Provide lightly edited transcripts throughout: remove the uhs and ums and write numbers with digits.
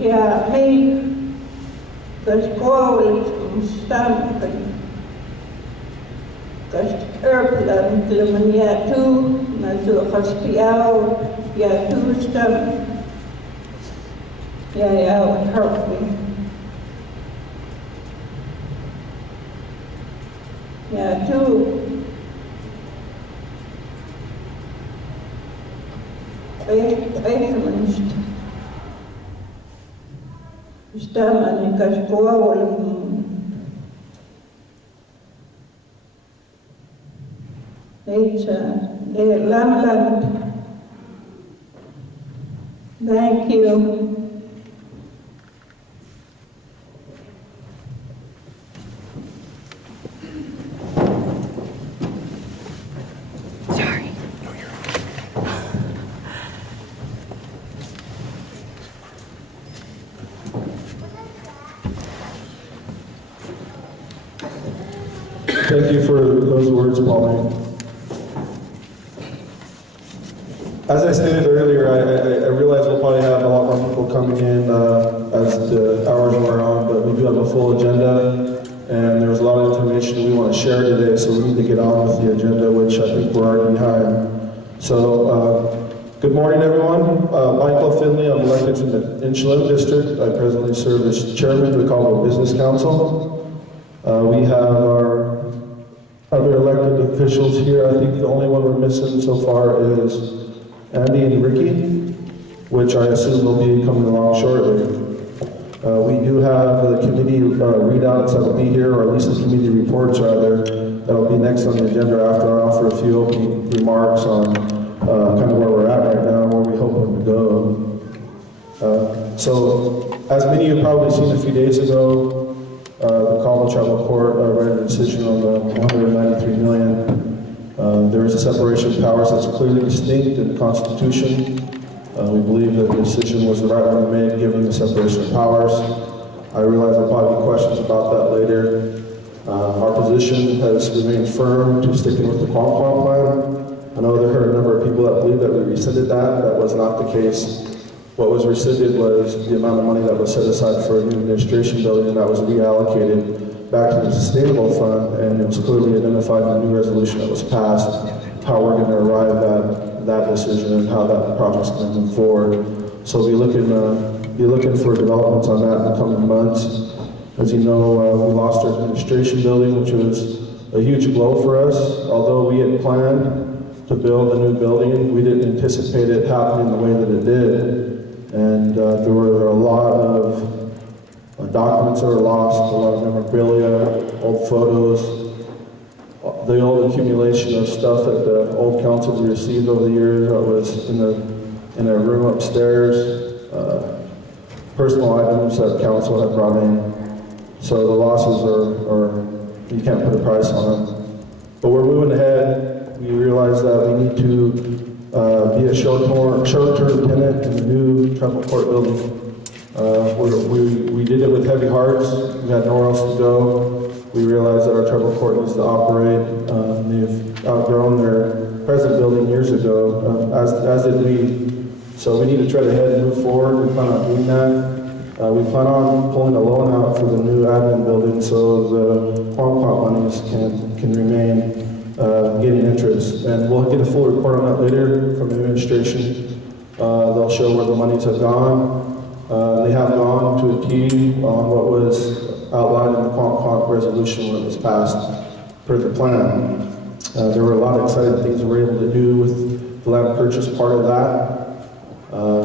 Ja hei kas koolun stampen kas erplan klemen ja tu na zo kas piau ja tu stam ja harpi ja tu Eiffelst stammen kas koolun Lamland. Thank you. Thank you for those words, Pauline. As I stated earlier, I realize we'll probably have a lot more people coming in as the hours wear on, but we do have a full agenda, and there's a lot of information we want to share today, so we need to get on with the agenda, which I think we're already behind. So, good morning, everyone. Michael Finley, I'm elected from the Inchlim District. I presently serve as chairman of the Colorado Business Council. We have our other elected officials here. I think the only one we're missing so far is Andy and Ricky, which I assume will be coming along shortly. We do have the committee readouts that will be here, or at least the committee reports rather, that'll be next on the agenda after I offer a few opening remarks on kind of where we're at right now and where we hope to go. So, as many of you have probably seen a few days ago, the Colorado Tribal Court read a decision on the $193 million. There is a separation of powers that's clearly distinct in the Constitution. We believe that the decision was the right one to make, given the separation of powers. I realize there'll probably be questions about that later. Our position has remained firm to sticking with the Quam plan. I know there are a number of people that believe that we rescinded that. That was not the case. What was rescinded was the amount of money that was set aside for a new administration building, and that was reallocated back to the sustainable fund, and it was clearly identified in the new resolution that was passed, how we're going to arrive at that decision and how that project's going to move forward. So we'll be looking for developments on that in the coming months. As you know, we lost our administration building, which was a huge blow for us. Although we had planned to build a new building, we didn't anticipate it happening the way that it did. And there were a lot of documents that were lost, a lot of memorabilia, old photos, the old accumulation of stuff that the old council received over the years that was in a room upstairs, personal items that council had brought in. So the losses are you can't put a price on them. But we're moving ahead. We realize that we need to be a short-term tenant in the new tribal court building. We did it with heavy hearts. We had nowhere else to go. We realized that our tribal court needs to operate. They've outgrown their present building years ago, as did we. So we need to tread ahead and move forward. We plan on doing that. We plan on pulling a loan out for the new admin building so the Quam monies can remain getting interest. And we'll get a full report on that later from the administration. They'll show where the monies have gone. They have gone to a T on what was outlined in the Quam resolution when it was passed per the plan. There were a lot of exciting things we were able to do with the land purchase part of that,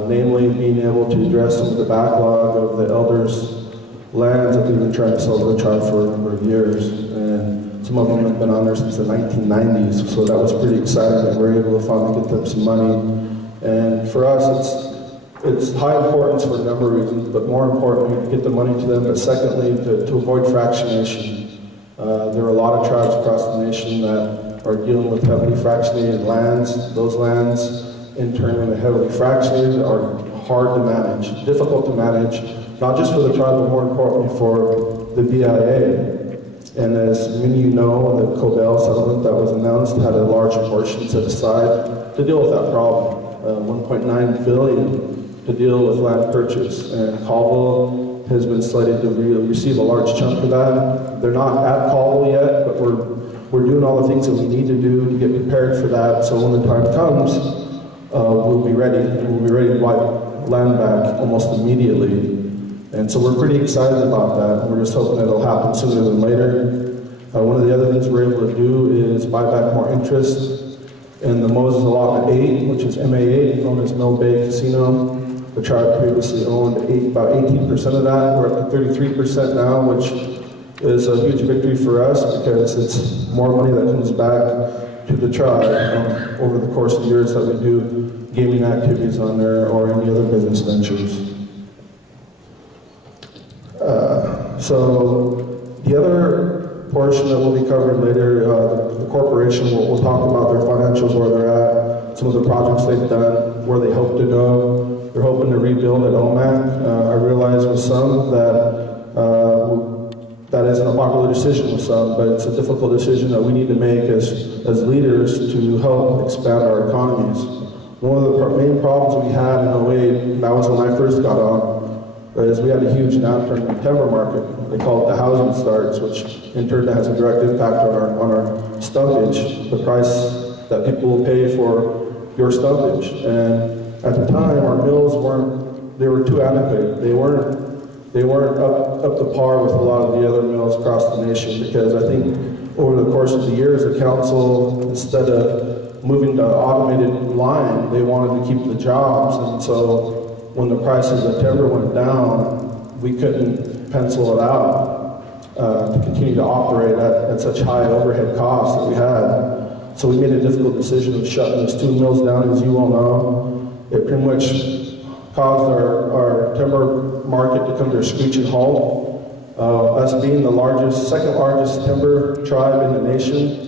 namely being able to address some of the backlog of the elders' lands that we've been trying to sell to the tribe for a number of years. And some of them have been on there since the 1990s, so that was pretty exciting that we were able to finally get them some money. And for us, it's high importance for a number of reasons, but more importantly, to get the money to them, but secondly, to avoid fractionation. There are a lot of tribes across the nation that are dealing with heavily fractionated lands. Those lands, in turn, when they're heavily fractionated, are hard to manage, difficult to manage, not just for the tribe, but more importantly for the BIA. And as many of you know, the Cobell settlement that was announced had a large portion set aside to deal with that problem. $1.9 billion to deal with land purchase. And Colville has been slated to receive a large chunk of that. They're not at Colville yet, but we're doing all the things that we need to do to get prepared for that. So when the time comes, we'll be ready, and we'll be ready to buy land back almost immediately. And so we're pretty excited about that. We're just hoping that it'll happen sooner than later. One of the other things we're able to do is buy back more interest in the Moses Allotment 8, which is MA8, known as Mill Bay Casino. The tribe previously owned about 18% of that. We're up to 33% now, which is a huge victory for us because it's more money that comes back to the tribe over the course of years that we do gaming activities on there or any other business ventures. So the other portion that will be covered later, the corporation will talk about their financials, where they're at, some of the projects they've done, where they hope to go. They're hoping to rebuild at OMAC. I realize with some that isn't a popular decision with some, but it's a difficult decision that we need to make as leaders to help expand our economies. One of the main problems we had in 08, and that was when I first got on, is we had a huge downturn in the timber market. They call it the housing starts, which in turn has a direct impact on our stumpage, the price that people will pay for your stumpage. And at the time, our mills were too antiquated. They weren't up to par with a lot of the other mills across the nation, because I think over the course of the years, the council, instead of moving to automated line, they wanted to keep the jobs. And so when the prices of timber went down, we couldn't pencil it out to continue to operate at such high overhead costs that we had. So we made a difficult decision of shutting those 2 mills down, as you all know. It pretty much caused our timber market to come to a screeching halt. Us being the second largest timber tribe in the nation,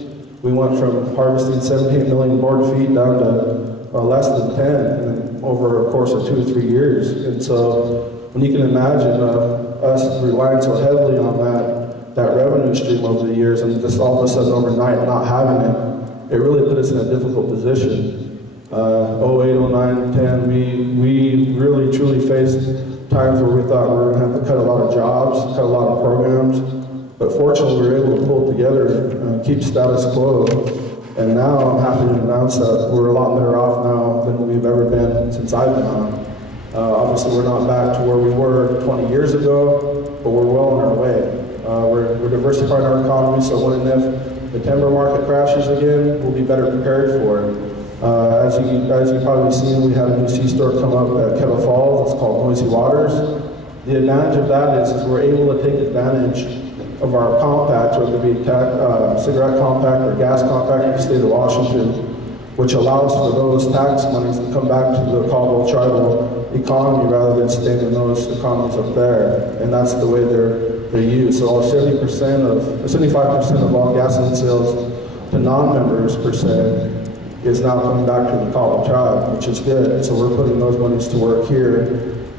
we went from harvesting 17 million board feet down to less than 10 and over a course of 2 or 3 years. And so when you can imagine us relying so heavily on that revenue stream over the years, and just all of a sudden overnight not having it, it really put us in a difficult position. 08, 09, 10, we really truly faced times where we thought we were going to have to cut a lot of jobs, cut a lot of programs, but fortunately we were able to pull it together and keep status quo. And now I'm happy to announce that we're a lot better off now than we've ever been since I've been on. Obviously we're not back to where we were 20 years ago, but we're well on our way. We're diversifying our economy, so when and if the timber market crashes again, we'll be better prepared for it. As you've probably seen, we had a new C-store come up at Keller Falls. It's called Noisy Waters. The advantage of that is we're able to take advantage of our compacts, whether it be cigarette compact or gas compact in the state of Washington, which allows for those tax monies to come back to the Colville tribal economy rather than staying in those economies up there. And that's the way they're used. So 75% of all gasoline sales to non-members per se is now coming back to the Colville tribe, which is good. So we're putting those monies to work here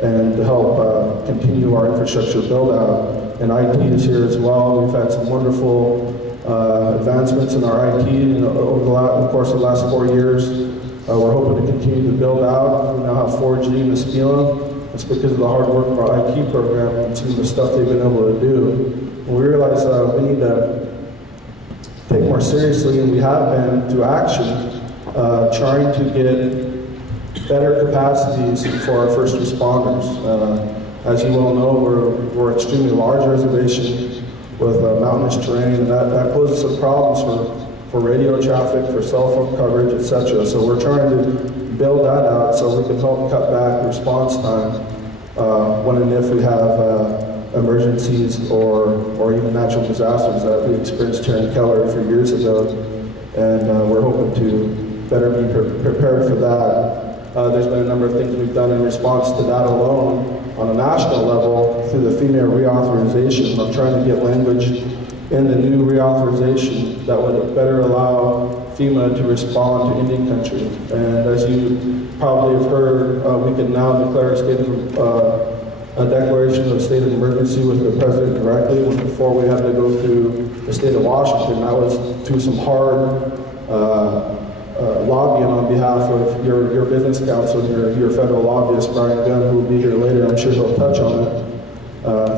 and to help continue our infrastructure build out. And IT is here as well. We've had some wonderful advancements in our IT over the course of the last 4 years. We're hoping to continue to build out. We now have 4G in the Spelum. It's because of the hard work of our IT program and some of the stuff they've been able to do. And we realize we need to take more seriously, and we have been, to action, trying to get better capacities for our first responders. As you all know, we're an extremely large reservation with mountainous terrain, and that poses some problems for radio traffic, for cell phone coverage, etc. So we're trying to build that out so we can help cut back response time when and if we have emergencies or even natural disasters that we experienced here in Keller a few years ago. And we're hoping to better be prepared for that. There's been a number of things we've done in response to that alone. On a national level, through the FEMA reauthorization, I'm trying to get language in the new reauthorization that would better allow FEMA to respond to Indian country. And as you probably have heard, we can now declare a declaration of a state of emergency with the president directly, when before we had to go through the state of Washington. That was through some hard lobbying on behalf of your business counsel and your federal lobbyist, Brian Gunn, who will be here later. I'm sure he'll touch on it.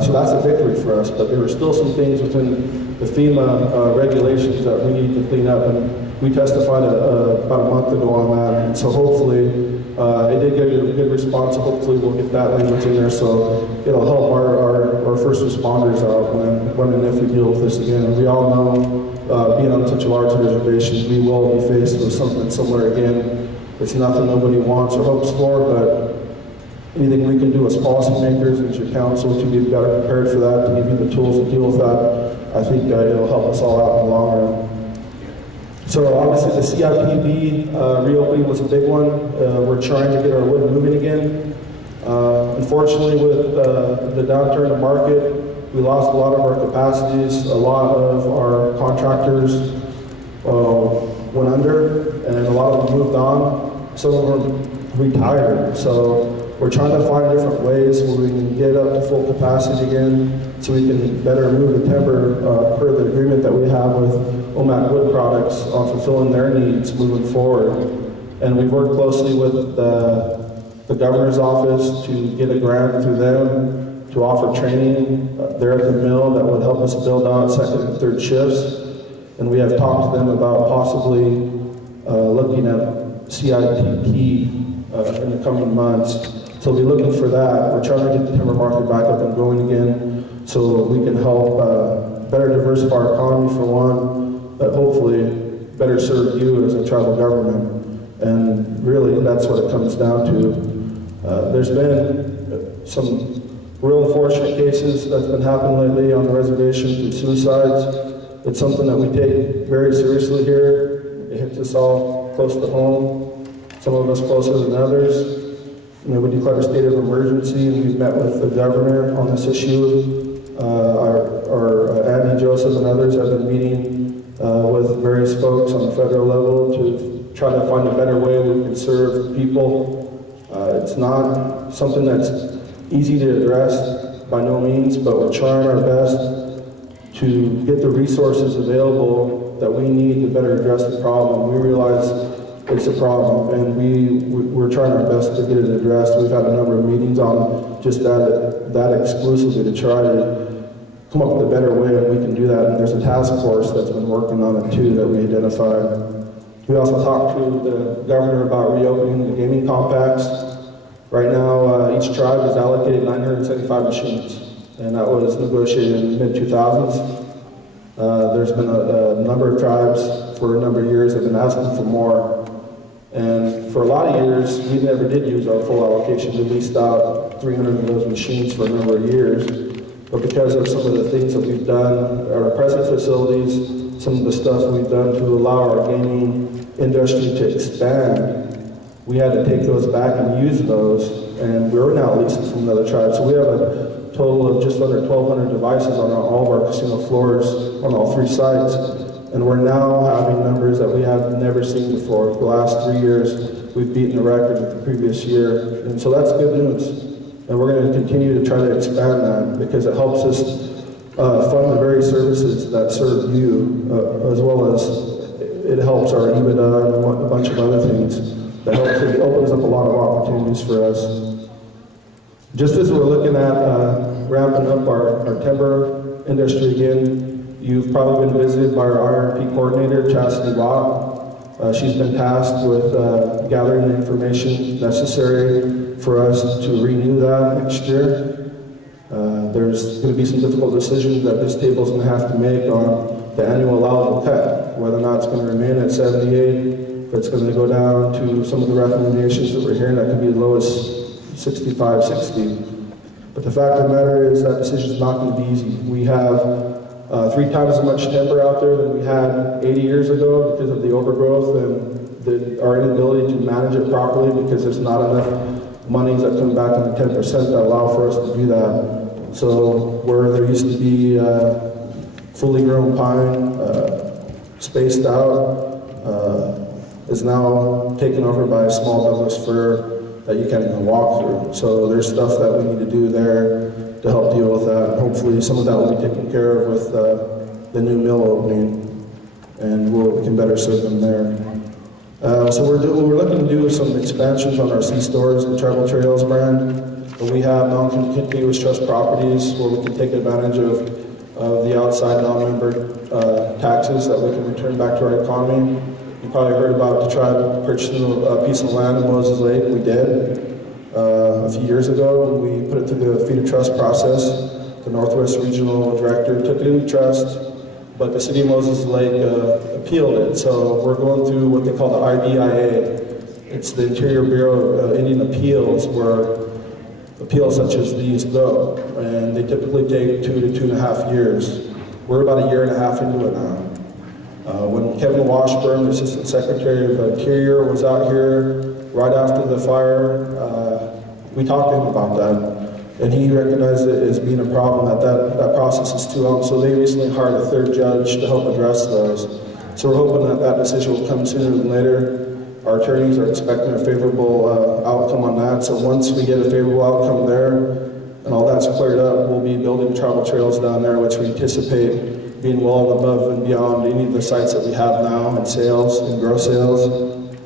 So that's a victory for us, but there are still some things within the FEMA regulations that we need to clean up, and we testified about a month ago on that, and so hopefully it did get a good response. Hopefully we'll get that language in there so it'll help our first responders out when and if we deal with this again. And we all know, being on such a large reservation, we will be faced with something similar again. It's nothing nobody wants or hopes for, but anything we can do as policymakers and as your council to be better prepared for that, to give you the tools to deal with that, I think it'll help us all out in the long run. So obviously the CIPB reopening was a big one. We're trying to get our wood moving again. Unfortunately, with the downturn in the market, we lost a lot of our capacities. A lot of our contractors went under, and a lot of them moved on. Some of them retired. So we're trying to find different ways where we can get up to full capacity again, so we can better move the timber per the agreement that we have with OMAC Wood Products on fulfilling their needs moving forward. And we've worked closely with the governor's office to get a grant through them to offer training there at the mill that would help us build out second and third shifts. And we have talked to them about possibly looking at CIPP in the coming months. So we'll be looking for that. We're trying to get the timber market back up and going again so we can help better diversify our economy for one, but hopefully better serve you as a tribal government. And really that's what it comes down to. There's been some real unfortunate cases that's been happening lately on the reservation through suicides. It's something that we take very seriously here. It hits us all close to home, some of us closer than others. You know, we declared a state of emergency, and we've met with the governor on this issue. Our Andy Joseph and others have been meeting with various folks on the federal level to try to find a better way we can serve people. It's not something that's easy to address by no means, but we're trying our best to get the resources available that we need to better address the problem. We realize it's a problem, and we're trying our best to get it addressed. We've had a number of meetings on just that exclusively to try to come up with a better way that we can do that. And there's a task force that's been working on it too that we identified. We also talked to the governor about reopening the gaming complex. Right now, each tribe is allocated 975 machines, and that was negotiated in the mid-2000s. There's been a number of tribes for a number of years that have been asking for more. And for a lot of years, we never did use our full allocation. We leased out 300 of those machines for a number of years. But because of some of the things that we've done at our present facilities, some of the stuff we've done to allow our gaming industry to expand, we had to take those back and use those. And we're now leasing from another tribe. So we have a total of just under 1,200 devices on all of our casino floors on all 3 sites. And we're now having numbers that we have never seen before. For the last 3 years, we've beaten the record of the previous year. And so that's good news. And we're going to continue to try to expand that because it helps us fund the very services that serve you, as well as it helps our EBITDA and a bunch of other things. That helps, it opens up a lot of opportunities for us. Just as we're looking at ramping up our timber industry again, you've probably been visited by our IRP coordinator, Chastity Watt. She's been tasked with gathering the information necessary for us to renew that next year. There's going to be some difficult decisions that this table is going to have to make on the annual allowable cut, whether or not it's going to remain at 78, if it's going to go down to some of the recommendations that we're hearing that could be as low as 65, 60. But the fact of the matter is that decision is not going to be easy. We have 3 times as much timber out there than we had 80 years ago because of the overgrowth and our inability to manage it properly because there's not enough monies that come back in the 10% that allow for us to do that. So where there used to be fully grown pine, spaced out, is now taken over by a small Douglas fir that you can't even walk through. So there's stuff that we need to do there to help deal with that. And hopefully some of that will be taken care of with the new mill opening, and we can better serve them there. So we're looking to do some expansions on our C-Stores and Travel Trails brand. We have non-contiguous trust properties where we can take advantage of the outside non-member taxes that we can return back to our economy. You probably heard about the tribe purchasing a piece of land in Moses Lake. We did a few years ago. We put it through the Feed of Trust process. The Northwest Regional Director took it into trust, but the City of Moses Lake appealed it. So we're going through what they call the IBIA. It's the Interior Bureau of Indian Appeals, where appeals such as these go, and they typically take 2 to 2.5 years. We're about 1.5 years into it now. When Kevin Washburn, the Assistant Secretary of Interior, was out here right after the fire, we talked to him about that, and he recognized it as being a problem, that process is too long. So they recently hired a third judge to help address those. So we're hoping that decision will come sooner than later. Our attorneys are expecting a favorable outcome on that. So once we get a favorable outcome there and all that's cleared up, we'll be building travel trails down there, which we anticipate being well above and beyond any of the sites that we have now in sales and gross sales.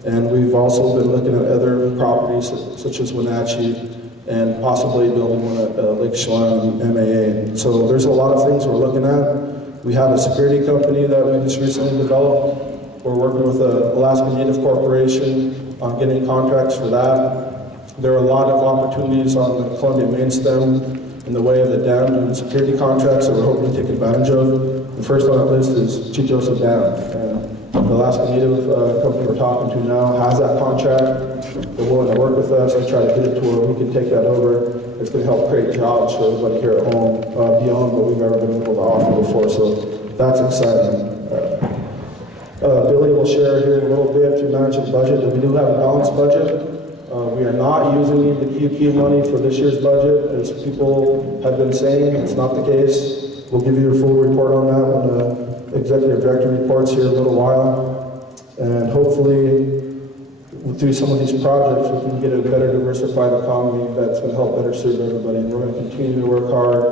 And we've also been looking at other properties such as Wenatchee and possibly building one at Lake Chelan and MAA. So there's a lot of things we're looking at. We have a security company that we just recently developed. We're working with the Alaska Native Corporation on getting contracts for that. There are a lot of opportunities on the Columbia main stem in the way of the dam and security contracts that we're hoping to take advantage of. The first on that list is Chief Joseph Dam. The Alaska Native company we're talking to now has that contract. They're willing to work with us to try to get it to where we can take that over. It's going to help create jobs for everybody here at home beyond what we've ever been able to offer before. So that's exciting. Billy will share here in a little bit to manage the budget. We do have a balanced budget. We are not using the QQ money for this year's budget, as people have been saying. It's not the case. We'll give you a full report on that when the executive director reports here in a little while. And hopefully, through some of these projects, we can get a better diversified economy that's going to help better serve everybody. And we're going to continue to work hard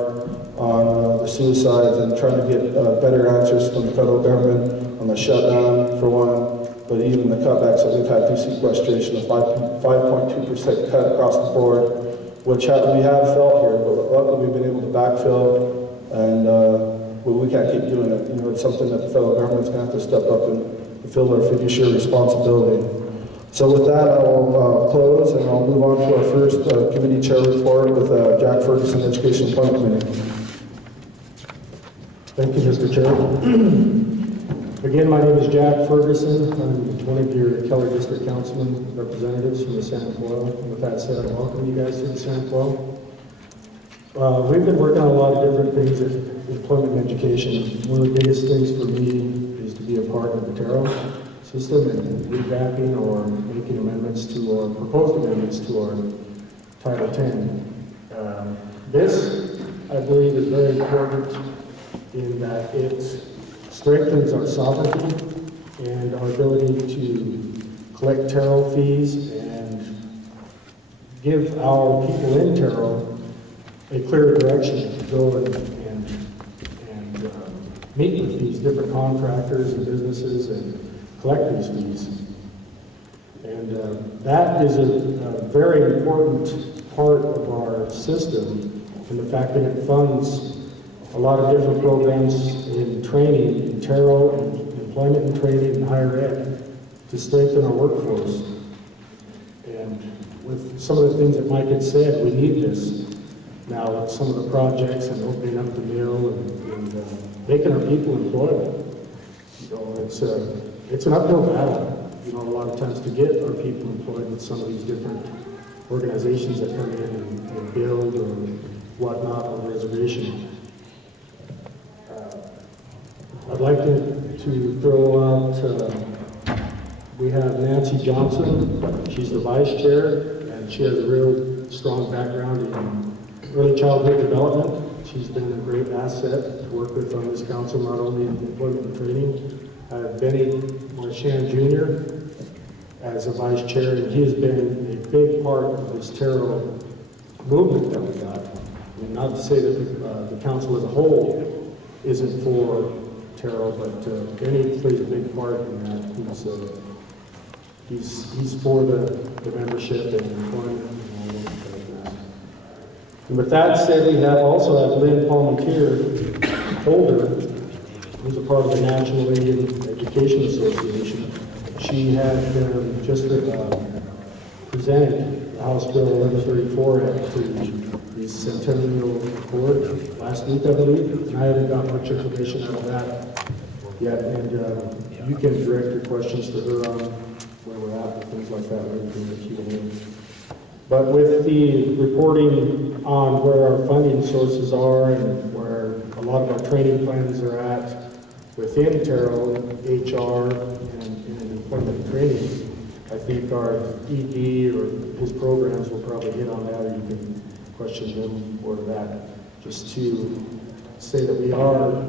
on the suicides and trying to get better answers from the federal government on the shutdown, for one, but even the cutbacks that we've had through sequestration, a 5.2% cut across the board, which we have felt here, but luckily we've been able to backfill, and we can't keep doing it. You know, it's something that the federal government's going to have to step up and fulfill their fiduciary responsibility. So with that, I will close, and I'll move on to our first committee chair report with Jack Ferguson, Education and Employment Committee. Thank you, Mr. Chair. Again, my name is Jack Ferguson. I'm one of your Keller District Councilman representatives from the San Paulo. And with that said, I welcome you guys to the San Paulo. We've been working on a lot of different things in employment and education. One of the biggest things for me is to be a part of the TARO system and revamping or making amendments to, or proposed amendments to our Title 10. This, I believe, is very important in that it strengthens our sovereignty and our ability to collect TARO fees and give our people in TARO a clear direction to go and meet with these different contractors and businesses and collect these fees. And that is a very important part of our system, and the fact that it funds a lot of different programs in training, in TARO, and employment and training, and higher ed, to strengthen our workforce. And with some of the things that Mike had said, we need this now with some of the projects and opening up the mill and making our people employable. You know, it's an uphill battle, you know, a lot of times to get our people employed with some of these different organizations that come in and build or whatnot on the reservation. I'd like to throw out, we have Nancy Johnson. She's the vice chair, and she has a real strong background in early childhood development. She's been a great asset to work with on this council, not only in employment and training. Benny Marchand Jr. as a vice chair, and he has been a big part of this TARO movement that we got. I mean, not to say that the council as a whole isn't for TARO, but Benny plays a big part in that. He's he's for the membership and employment and all those factors. And with that said, we also have Lynn Palmentier Holder, who's a part of the National Indian Education Association. She had just presented House Bill 1134 to the Centennial Court last week, I believe, and I haven't got much information out of that yet, and you can direct your questions to her on where we're at and things like that later in the Q&A. But with the reporting on where our funding sources are and where a lot of our training plans are at within Terrell, HR, and employment training, I think our ED or his programs will probably hit on that, or you can question them for that. Just to say that we are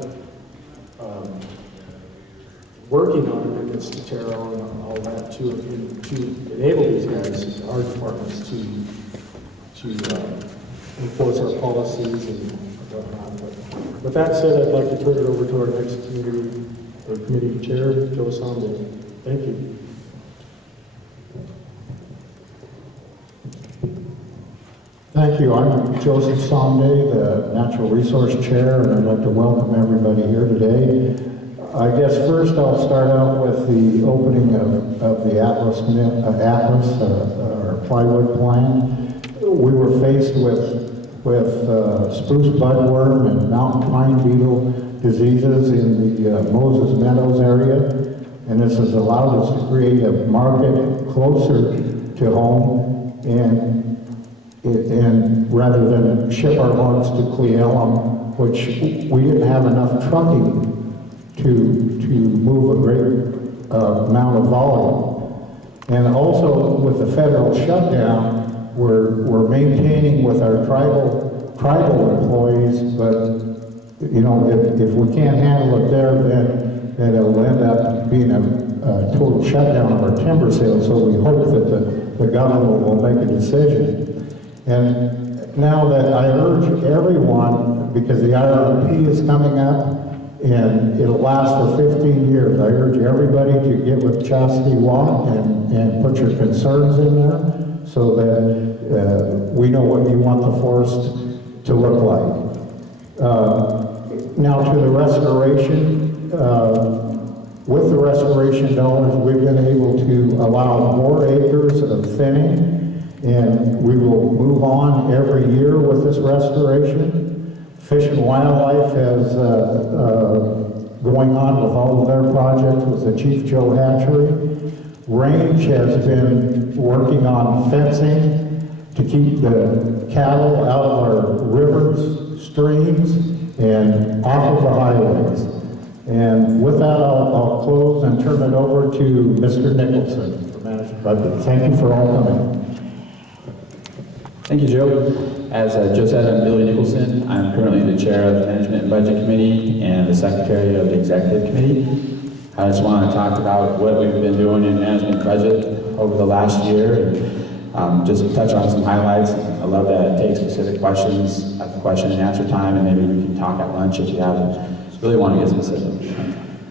working on amendments to Terrell and all that to enable these guys, our departments, to enforce our policies and whatnot. But with that said, I'd like to turn it over to our next committee chair, Joe Sondo. Thank you. Thank you. I'm Joseph Somday, the Natural Resource Chair, and I'd like to welcome everybody here today. I guess first I'll start out with the opening of the Atlas our plywood plant. We were faced with spruce budworm and mountain pine beetle diseases in the Moses Meadows area, and this has allowed us to create a market closer to home and rather than ship our logs to Cle Elum, which we didn't have enough trucking to move a great amount of volume. And also with the federal shutdown, we're maintaining with our tribal employees, but you know, if we can't handle it there, then it'll end up being a total shutdown of our timber sales. So we hope that the government will make a decision. And now that I urge everyone, because the IRP is coming up, and it'll last for 15 years. I urge everybody to get with Chastity Watt and put your concerns in there so that we know what you want the forest to look like. Now to the restoration. With the restoration dollars, we've been able to allow more acres of thinning, and we will move on every year with this restoration. Fish and Wildlife has going on with all of their projects with the Chief Joe Hatchery. Range has been working on fencing to keep the cattle out of our rivers, streams, and off of the highways. And with that, I'll close and turn it over to Mr. Nicholson for management budget. Thank you for all coming. Thank you, Joe. As Joe said, I'm Billy Nicholson. I'm currently the chair of the Management and Budget Committee and the secretary of the Executive Committee. I just want to talk about what we've been doing in management budget over the last year and just touch on some highlights. I love to take specific questions at the question and answer time, and maybe we can talk at lunch if you really want to get specific.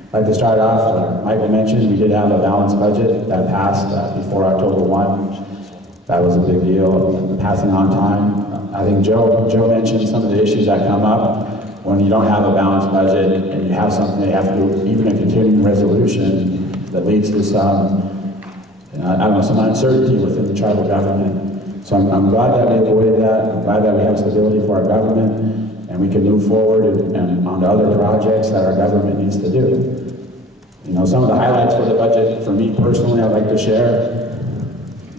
I'd like to start off, Michael mentioned we did have a balanced budget that passed before October 1. That was a big deal, passing on time. I think Joe mentioned some of the issues that come up when you don't have a balanced budget and you have something that you have to do, even a continuing resolution that leads to some uncertainty within the tribal government. So I'm glad that we avoided that. I'm glad that we have stability for our government and we can move forward and on to other projects that our government needs to do. You know, some of the highlights for the budget, for me personally, I'd like to share.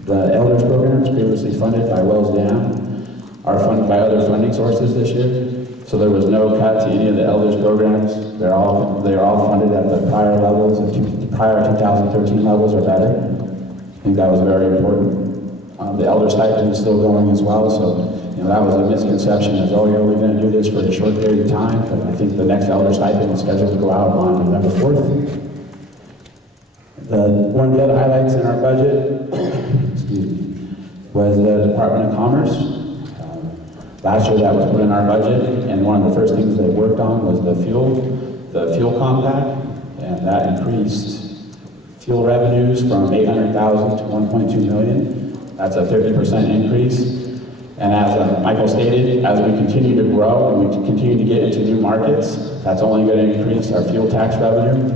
The elders programs previously funded by Wells Dam are funded by other funding sources this year. So there was no cut to any of the elders programs. They are all funded at the prior levels, the prior 2013 levels or better. I think that was very important. The elder stipend is still going as well, so that was a misconception as, oh, you're only going to do this for a short period of time. But I think the next elder stipend is scheduled to go out on November 4th. One of the other highlights in our budget was the Department of Commerce. Last year that was put in our budget, and one of the first things they worked on was the fuel compact, and that increased fuel revenues from 800,000 to 1.2 million. That's a 30% increase. And as Michael stated, as we continue to grow and we continue to get into new markets, that's only going to increase our fuel tax revenue.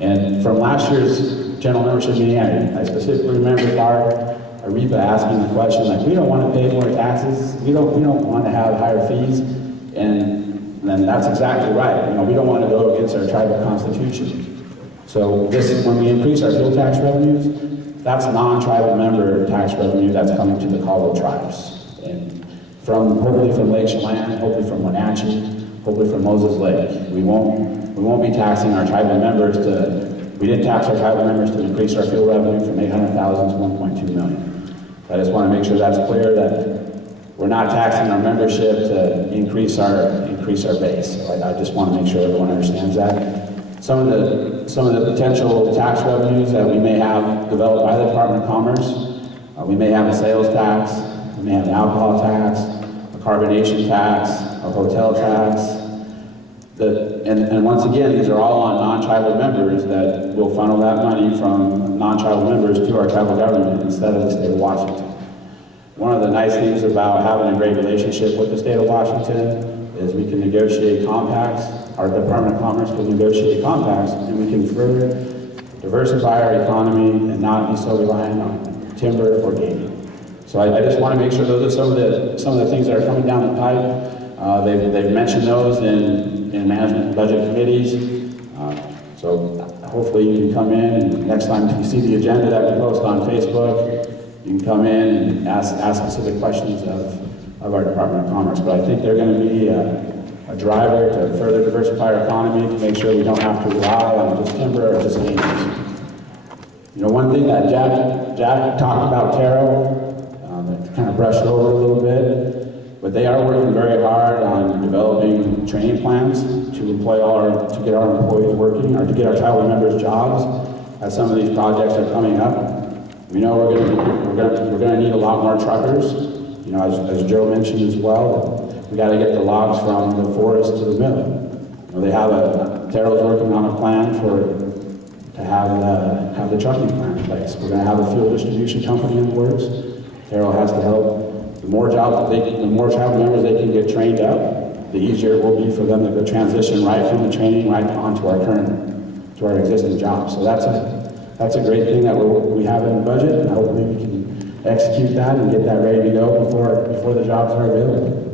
And from last year's general membership meeting, I specifically remember Aretha asking the question, like, we don't want to pay more taxes, we don't want to have higher fees, and then that's exactly right. You know, we don't want to go against our tribal constitution. So when we increase our fuel tax revenues, that's non-tribal member tax revenue that's coming to the Caldwell tribes. And hopefully from Lake Chelan, hopefully from Wenatchee, hopefully from Moses Lake. We won't be taxing our tribal members we didn't tax our tribal members to increase our fuel revenue from 800,000 to 1.2 million. I just want to make sure that's clear that we're not taxing our membership to increase our base. So I just want to make sure everyone understands that. Some of the potential tax revenues that we may have developed by the Department of Commerce, we may have a sales tax, we may have an alcohol tax, a carbonation tax, a hotel tax. And once again, these are all on non-tribal members that will funnel that money from non-tribal members to our tribal government instead of the state of Washington. One of the nice things about having a great relationship with the state of Washington is we can negotiate compacts, our Department of Commerce can negotiate compacts, and we can further diversify our economy and not be so reliant on timber or gaming. So I just want to make sure those are some of the things that are coming down the pipe. They've mentioned those in management and budget committees. So hopefully you can come in, and next time if you see the agenda that we post on Facebook, you can come in and ask specific questions of our Department of Commerce. But I think they're going to be a driver to further diversify our economy, to make sure we don't have to rely on just timber or just games. You know, one thing that Jack talked about, Taro, that kind of brushed over a little bit, but they are working very hard on developing training plans to get our employees working, or to get our tribal members jobs as some of these projects are coming up. We know we're going to need a lot more truckers. You know, as Joe mentioned as well, we got to get the logs from the forest to the mill. You know, they have Taro's working on a plan to have the trucking plan in place. We're going to have a fuel distribution company in the works. Taro has to help. The more tribal members they can get trained up, the easier it will be for them to go transition right from the training right onto our existing jobs. So that's a great thing that we have in the budget, and hopefully we can execute that and get that ready to go before the jobs are available.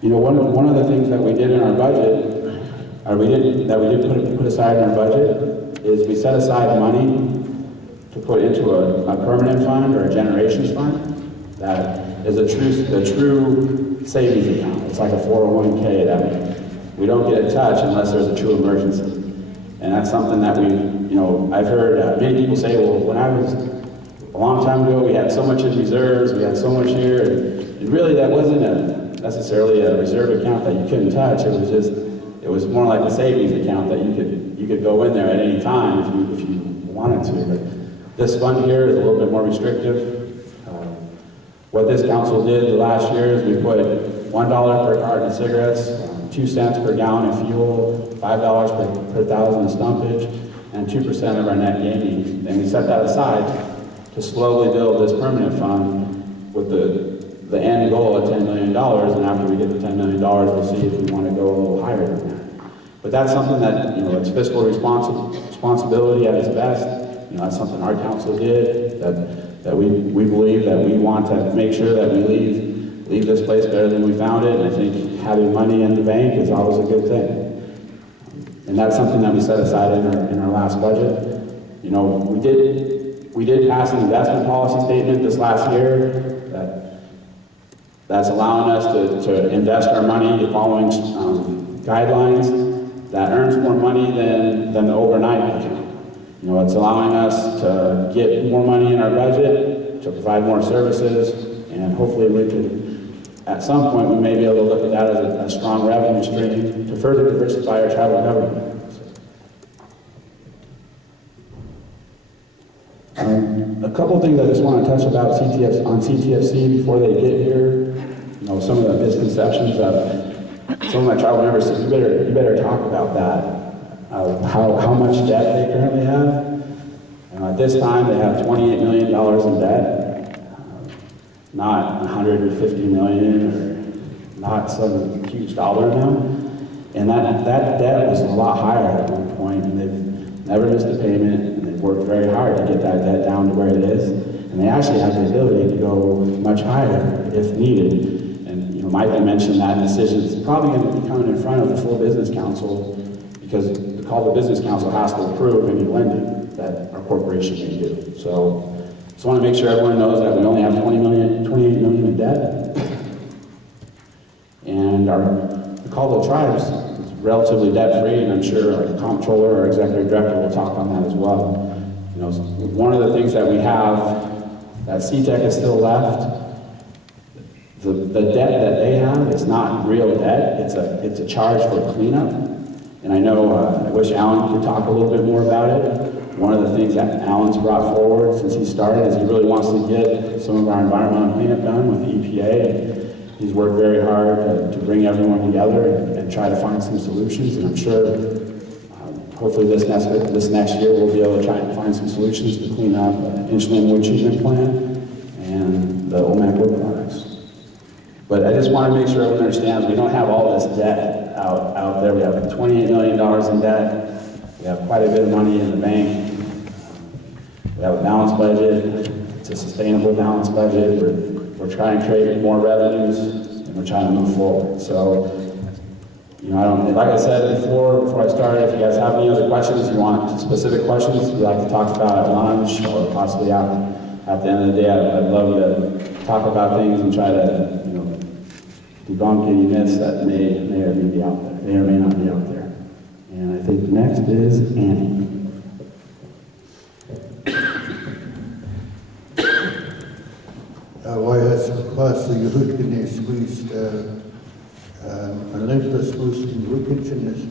You know, one of the things that we did in our budget, that we did put aside in our budget, is we set aside money to put into a permanent fund or a generations fund that is a true savings account. It's like a 401k that we don't get a touch unless there's a true emergency. And that's something that I've heard many people say, well, when I was a long time ago, we had so much in reserves, we had so much here, and really that wasn't necessarily a reserve account that you couldn't touch. It was more like a savings account that you could go in there at any time if you wanted to. But this fund here is a little bit more restrictive. What this council did the last year is we put $1 per carton of cigarettes, 2 cents per gallon of fuel, $5 per thousand of stumpage, and 2% of our net gaming. And we set that aside to slowly build this permanent fund with the end goal of $10 million. And after we get to $10 million, we'll see if we want to go a little higher than that. But that's something that, it's fiscal responsibility at its best. That's something our council did, that we believe that we want to make sure that we leave this place better than we found it, and I think having money in the bank is always a good thing. And that's something that we set aside in our last budget. We did pass an investment policy statement this last year that's allowing us to invest our money following guidelines that earns more money than the overnight account. It's allowing us to get more money in our budget, to provide more services, and hopefully we could, at some point, we may be able to look at that as a strong revenue stream to further diversify our tribal government. A couple of things I just want to touch about CTFC before they get here. Some of the misconceptions some of my tribal members said, you better talk about that, how much debt they currently have. And at this time, they have $28 million in debt, not $150 million or not some huge dollar amount. And that debt was a lot higher at one point, and they've never missed a payment, and they've worked very hard to get that debt down to where it is. And they actually have the ability to go much higher if needed. And Micah mentioned that decision is probably going to be coming in front of the full business council, because the business council has to approve any lending that our corporation may do. So just want to make sure everyone knows that we only have 28 million in debt. And the Caldwell Tribes is relatively debt-free, and I'm sure our comptroller or executive director will talk on that as well. One of the things that we have that CTEC is still left, the debt that they have is not real debt, it's a charge for cleanup. And I know, I wish Alan could talk a little bit more about it. One of the things that Alan's brought forward since he started is he really wants to get some of our environmental cleanup done with the EPA. And he's worked very hard to bring everyone together and try to find some solutions. And I'm sure, hopefully this next year, we'll be able to try and find some solutions to clean up Inchland Wood Treatment Plant and the OMAC wood products. But I just want to make sure everyone understands we don't have all this debt out there. We have $28 million in debt. We have quite a bit of money in the bank. We have a balanced budget. It's a sustainable balanced budget. We're trying to create more revenues, and we're trying to move forward. So, like I said before I started, if you guys have any other questions, you want specific questions you'd like to talk about at lunch or possibly at the end of the day, I'd love to talk about things and try to, debunk any myths that may or may be out there, may or may not be out there. And I think next is Annie. Was die Rückgenes fließt, Olympus fließt in Rückenchen ist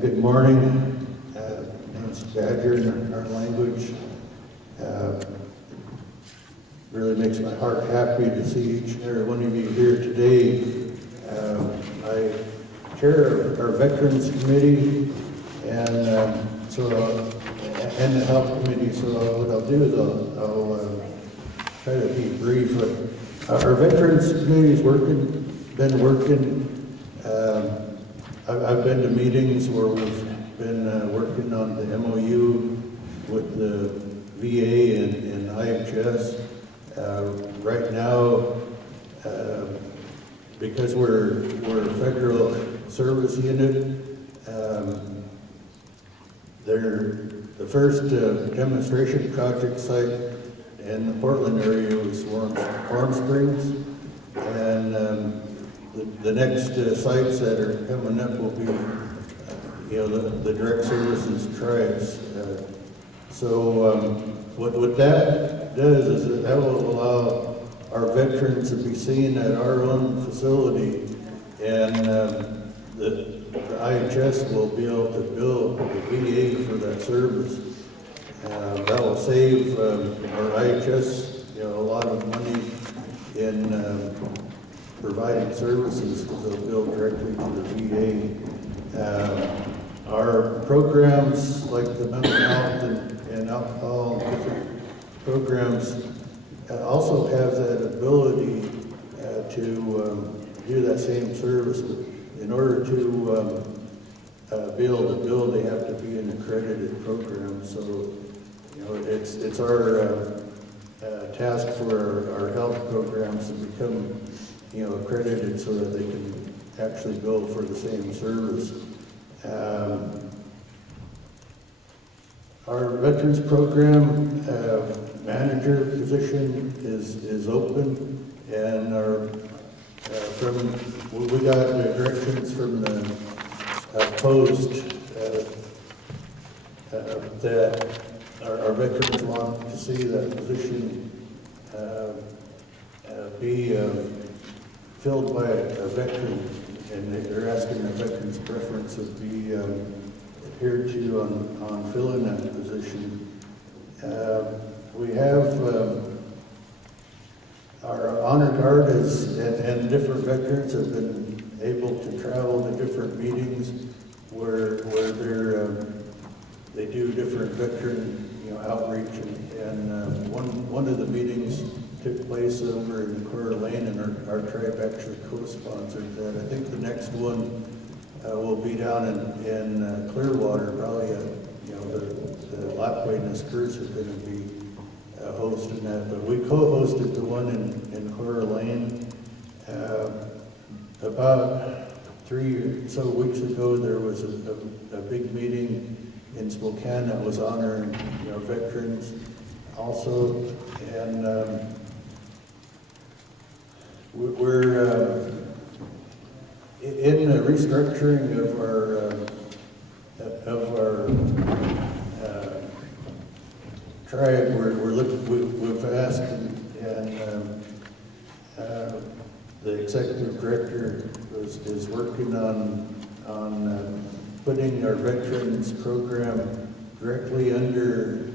good morning. It's Badger in our language. Really makes my heart happy to see each and every one of you here today. I chair our Veterans Committee and and the Health Committee, so what I'll do is I'll try to be brief. Our Veterans Committee has been working. I've been to meetings where we've been working on the MOU with the VA and IHS. Right now, because we're a federal service unit, the first demonstration project site in the Portland area was Warm Springs, and the next sites that are coming up will be, the direct services tribes. What that does is that will allow our veterans to be seen at our own facility, and the IHS will be able to bill the VA for that service. That will save our IHS, a lot of money in providing services, because they'll bill directly to the VA. Our programs, like the mental health and alcohol, different programs, also have that ability to do that same service. In order to be able to bill, they have to be an accredited program. So, it's our task for our health programs to become, accredited so that they can actually bill for the same service. Our veterans program manager position is open, and we got directions from the post that our veterans want to see that position be filled by a veteran, and they're asking the veteran's preference to be adhered to on filling that position. We have our honor guard is, and different veterans have been able to travel to different meetings where they do different veteran, outreach, and one of the meetings took place over in Coeur Lane, and our tribe actually co-sponsored that. I think the next one will be down in Clearwater, probably. The Lapway and the Spurs are going to be hosting that, but we co-hosted the one in Coeur Lane. About 3 or so weeks ago, there was a big meeting in Spokane that was honoring veterans also, and we're in the restructuring of our tribe. We've asked, and the executive director is working on putting our veterans program directly under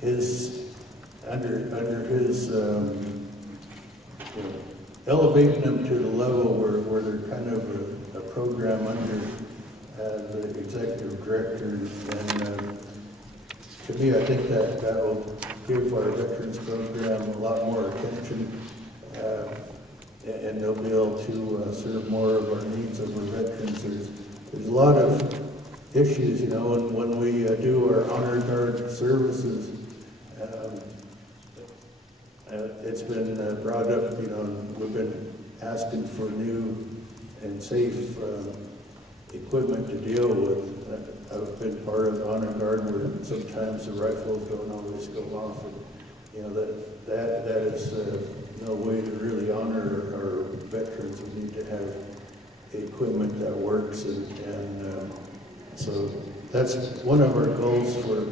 his elevating them to the level where they're kind of a program under the executive director. And to me, I think that will give our veterans program a lot more attention, and they'll be able to serve more of our needs of our veterans. There's a lot of issues, when we do our honor guard services. It's been brought up, we've been asking for new and safe equipment to deal with. I've been part of the honor guard where sometimes the rifles don't always go off. And, that is no way to really honor our veterans. We need to have equipment that works, and so that's one of our goals for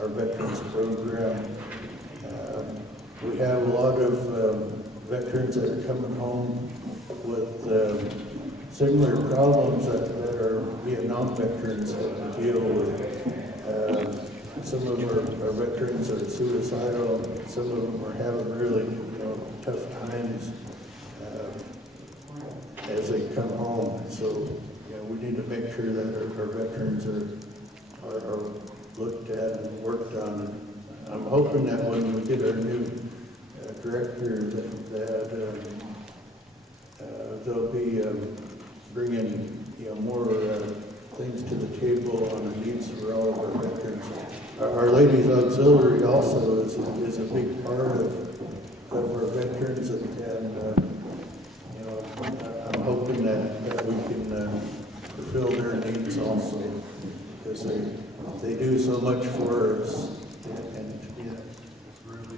our veterans program. We have a lot of veterans that are coming home with similar problems that our Vietnam veterans have to deal with. Some of our veterans are suicidal. Some of them are having really tough times as they come home. So we need to make sure that our veterans are looked at and worked on. I'm hoping that when we get our new director, that they'll be bringing more things to the table on the needs for all of our veterans. Our Ladies Auxiliary also is a big part of our veterans, and I'm hoping that we can fulfill their needs also, because they do so much for us. And it's really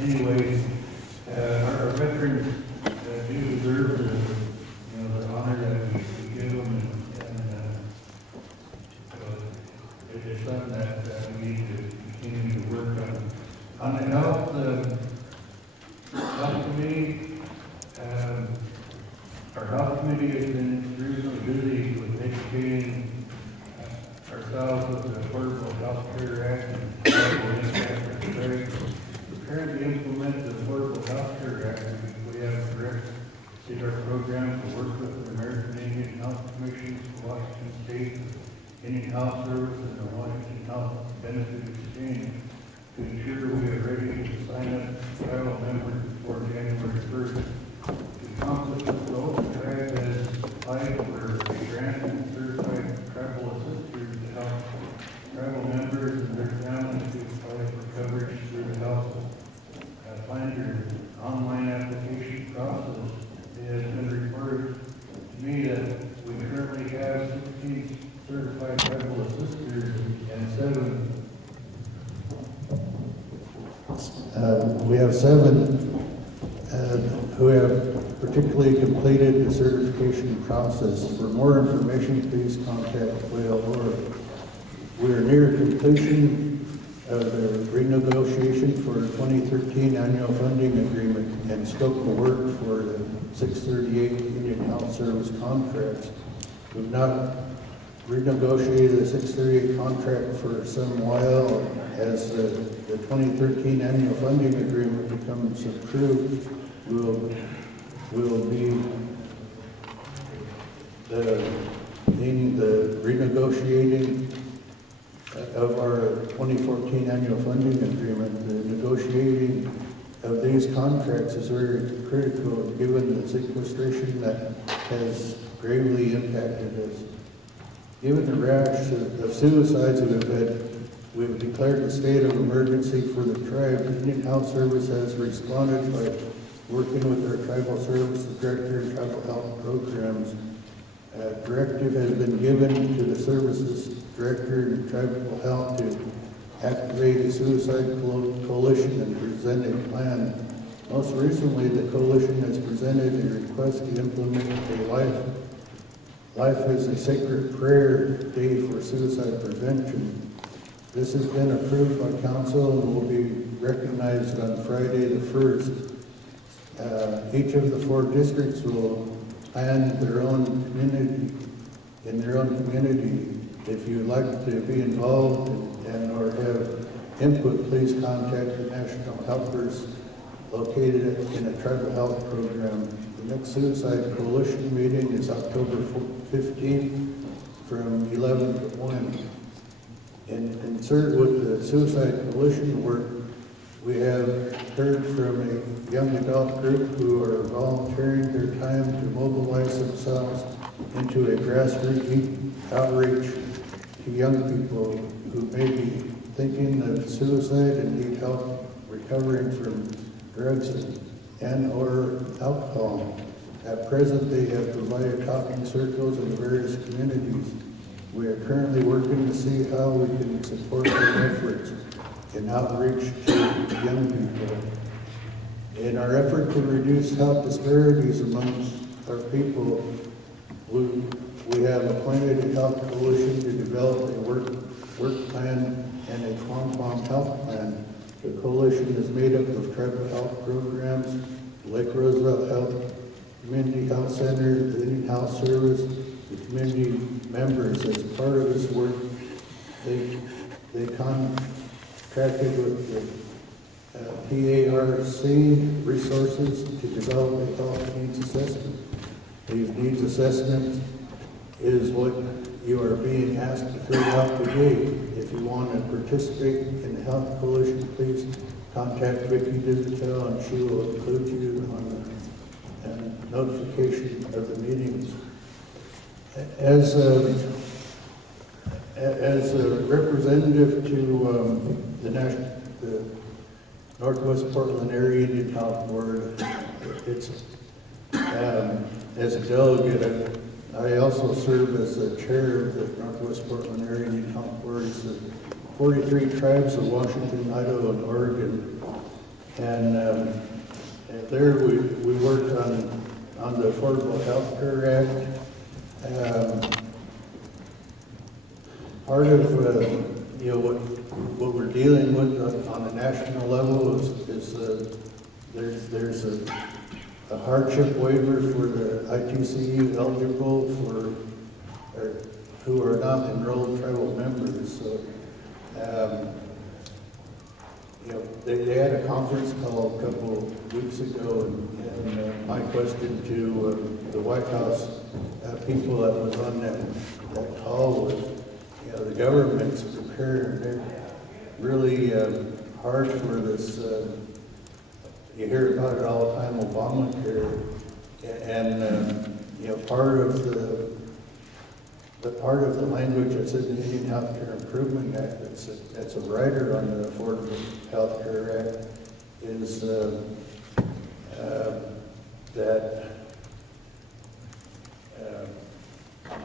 anyway, our veterans do deserve the honor that we give them, and it is something that we need to continue to work on. On the health committee, our health committee has been extremely busy with educating ourselves with the Affordable Health Care Act and Affordable Impact Rate. Currently implement the Affordable Health Care Act. We have directed our program to work with the American Indian Health Commission, Washington State, Indian Health Service, and the Washington Health Benefit Exchange to ensure we are ready to sign up We have 7 who have particularly completed the certification process. For more information, please contact Whale Orr. We are near completion of the renegotiation for 2013 annual funding agreement and scope of work for the 638 Indian Health Service contracts. We've not renegotiated the 638 contract for some while. As the 2013 annual funding agreement becomes approved, we'll be in the renegotiating of our 2014 annual funding agreement. The negotiating of these contracts is very critical given the sequestration that has gravely impacted us. Given the rash of suicides we've declared a state of emergency for the tribe. The Indian Health Service has responded by working with our tribal services director and tribal health programs. A directive has been given to the services director and tribal health to activate a suicide coalition and present a plan. Most recently, the coalition has presented a request to implement a Life is a Sacred Prayer Day for suicide prevention. This has been approved by council and will be recognized on Friday the 1st. Each of the 4 districts will plan their own community, in their own community. If you'd like to be involved and or have input, please contact the National Helpers located in a tribal health program. The next Suicide Coalition meeting is October 15th from 11 to 1. In concert with the Suicide Coalition work, we have heard from a young adult group who are volunteering their time to mobilize themselves into a grassroots outreach to young people who may be thinking of suicide and need help recovering from drugs and or alcohol. At present, they have provided talking circles in various communities. We are currently working to see how we can support their efforts in outreach to young people. In our effort to reduce health disparities amongst our people, we have appointed a health coalition to develop a work plan and a compound health plan. The coalition is made up of tribal health programs, Lake Roosevelt Health, Community Health Center, the Indian Health Service, the community members. As part of this work, they contracted with the PARC resources to develop a health needs assessment. These needs assessments is what you are being asked to fill out today. If you want to participate in the health coalition, please contact Vicki Digital and she will include you on the notification of the meetings. As a representative to the Northwest Portland Area Indian Health Board, as a delegate, I also serve as the chair of the Northwest Portland Area Indian Health Board. It's the 43 tribes of Washington, Idaho, and Oregon. And there we worked on the Affordable Health Care Act. Part of what we're dealing with on the national level is there's a hardship waiver for the ITCU eligible who are not enrolled tribal members. So they had a conference call a couple weeks ago, and my question to the White House people that was on that call was, the government's preparing. They're really hard for this. You hear about it all the time, Obamacare, and part of the language that's in the Indian Health Care Improvement Act that's a rider on the Affordable Health Care Act is that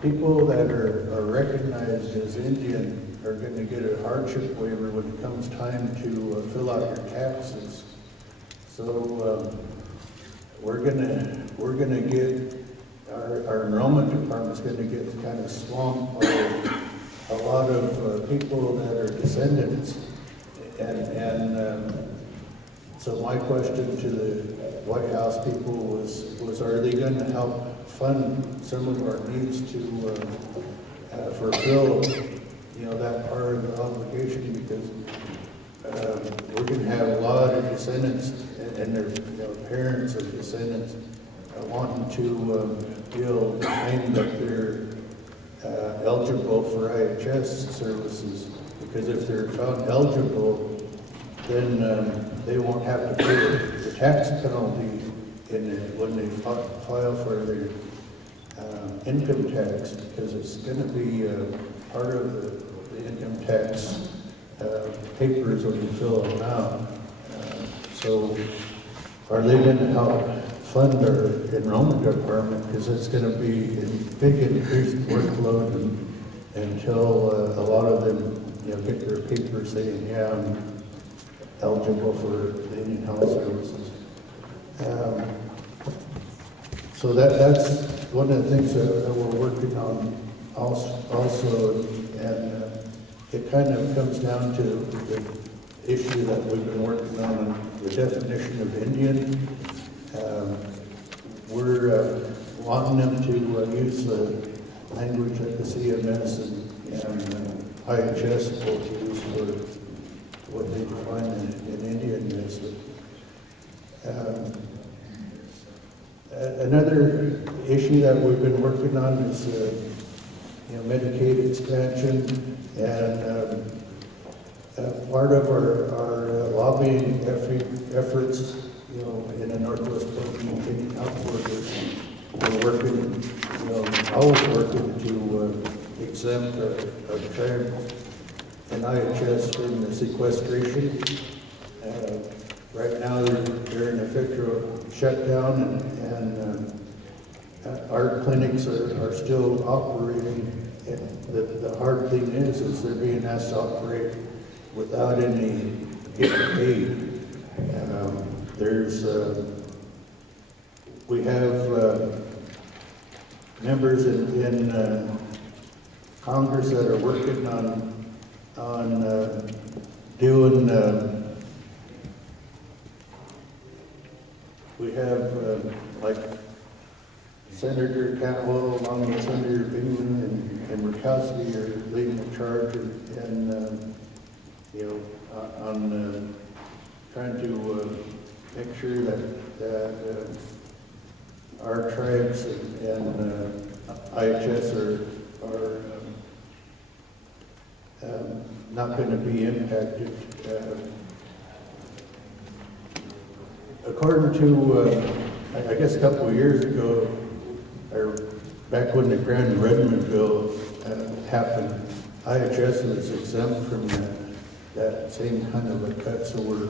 people that are recognized as Indian are gonna get a hardship waiver when it comes time to fill out your taxes. So, we're gonna get, our enrollment department's gonna get kind of swamped by a lot of people that are descendants. So my question to the White House people was are they gonna help fund some of our needs to fulfill, that part of the obligation, because we're gonna have a lot of descendants and their parents of descendants wanting to feel claim that they're eligible for IHS services, because if they're found eligible, then they won't have to pay the tax penalty when they file for their income tax, because it's going to be part of the income tax papers when you fill them out. So are they going to help fund our enrollment department, because it's going to be a big increased workload until a lot of them get their papers saying, yeah, I'm eligible for the Indian Health Services. So that's one of the things that we're working on also, and it kind of comes down to the issue that we've been working on, the definition of Indian. We're wanting them to use the language that the CMS and IHS will use for what they define in Indian as. Another issue that we've been working on is Medicaid expansion, and part of our lobbying efforts, in the Northwest Portland Indian Health Board, we're working, always working to exempt our tribes and IHS from the sequestration. Right now, they're in a federal shutdown, and our clinics are still operating. The hard thing is they're being asked to operate without any getting paid. We have members in Congress that are working on doing. We have like Senator Cantwell, along with Senator Bingham and Murkowski are leading the charge, and on trying to make sure that our tribes and IHS are not going to be impacted. According to, I guess a couple of years ago, or back when the Grand Redmond bill happened, IHS was exempt from that same kind of a cut. So we're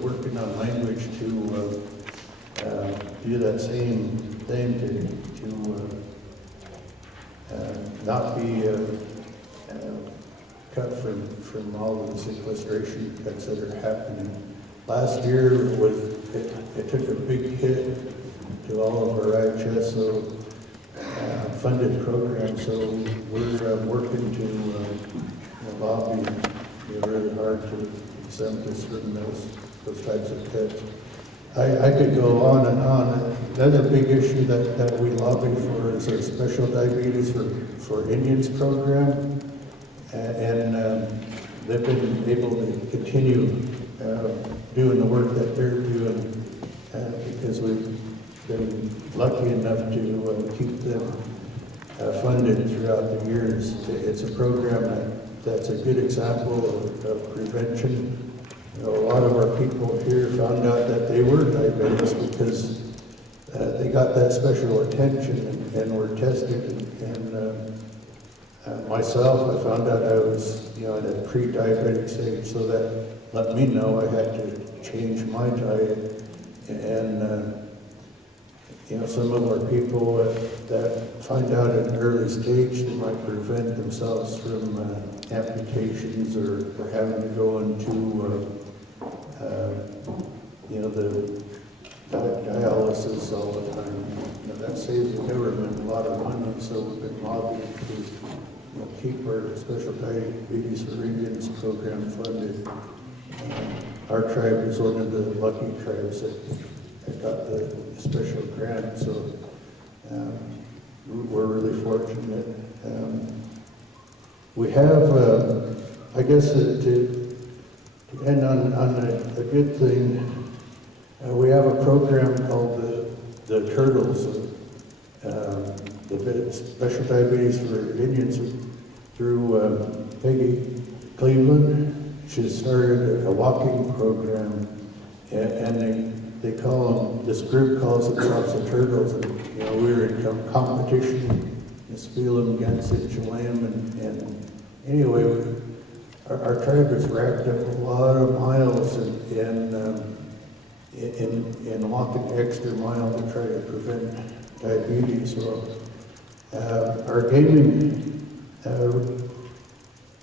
working on language to do that same thing to not be cut from all of the sequestration cuts that are happening. Last year it took a big hit to all of our IHS funded programs. So we're working to lobby really hard to exempt us from those types of cuts. I could go on and on. Another big issue that we lobby for is our special diabetes for Indians program, and they've been able to continue doing the work that they're doing because we've been lucky enough to keep them funded throughout the years. It's a program that's a good example of prevention. A lot of our people here found out that they were diabetics because they got that special attention and were tested. And myself, I found out I was, in a pre-diabetic stage, so that let me know I had to change my diet. And some of our people that find out at an early stage, they might prevent themselves from amputations or having to go into, the dialysis all the time. That saves the government a lot of money, so we've been lobbying to keep our special diabetes for Indians program funded. Our tribe is one of the lucky tribes that got the special grant, so we're really fortunate. We have, I guess, to end on a good thing, we have a program called the Turtles, the Special Diabetes for Indians through Peggy Cleveland. She started a walking program, and they call them, this group calls themselves the Turtles, and we were in competition in Spelem against Chilam, and anyway, our tribe has racked up a lot of miles in walking extra mile to try to prevent diabetes. So our gaming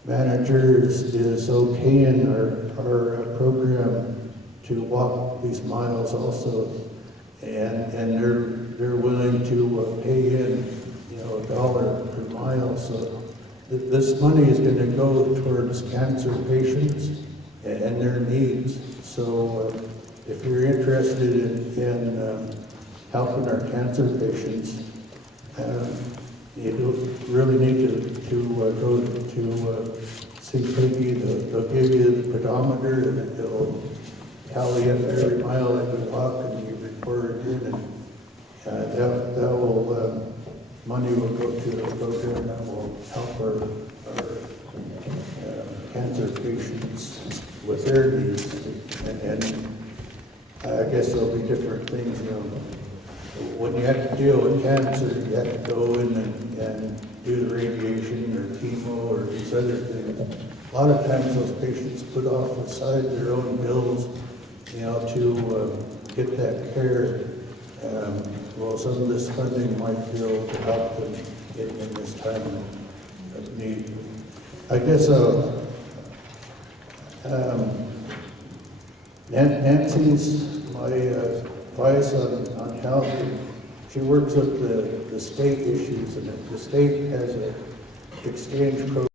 manager is okay in our program to walk these miles also, and they're willing to pay in $1 per mile. So this money is going to go towards cancer patients and their needs. So if you're interested in helping our cancer patients, you really need to go to see Peggy. They'll give you the pedometer, and they'll tally up every mile that you walk, and you report it in, and that will money will go to a program that will help our cancer patients with their needs, and I guess there'll be different things, when you have to deal with cancer, you have to go in and do the radiation or chemo or these other things. A lot of times those patients put off aside their own bills, to get that care. Well, some of this funding might be able to help them in this time of need. I guess Nancy's my advice on health. She works with the state issues, and the state has an exchange program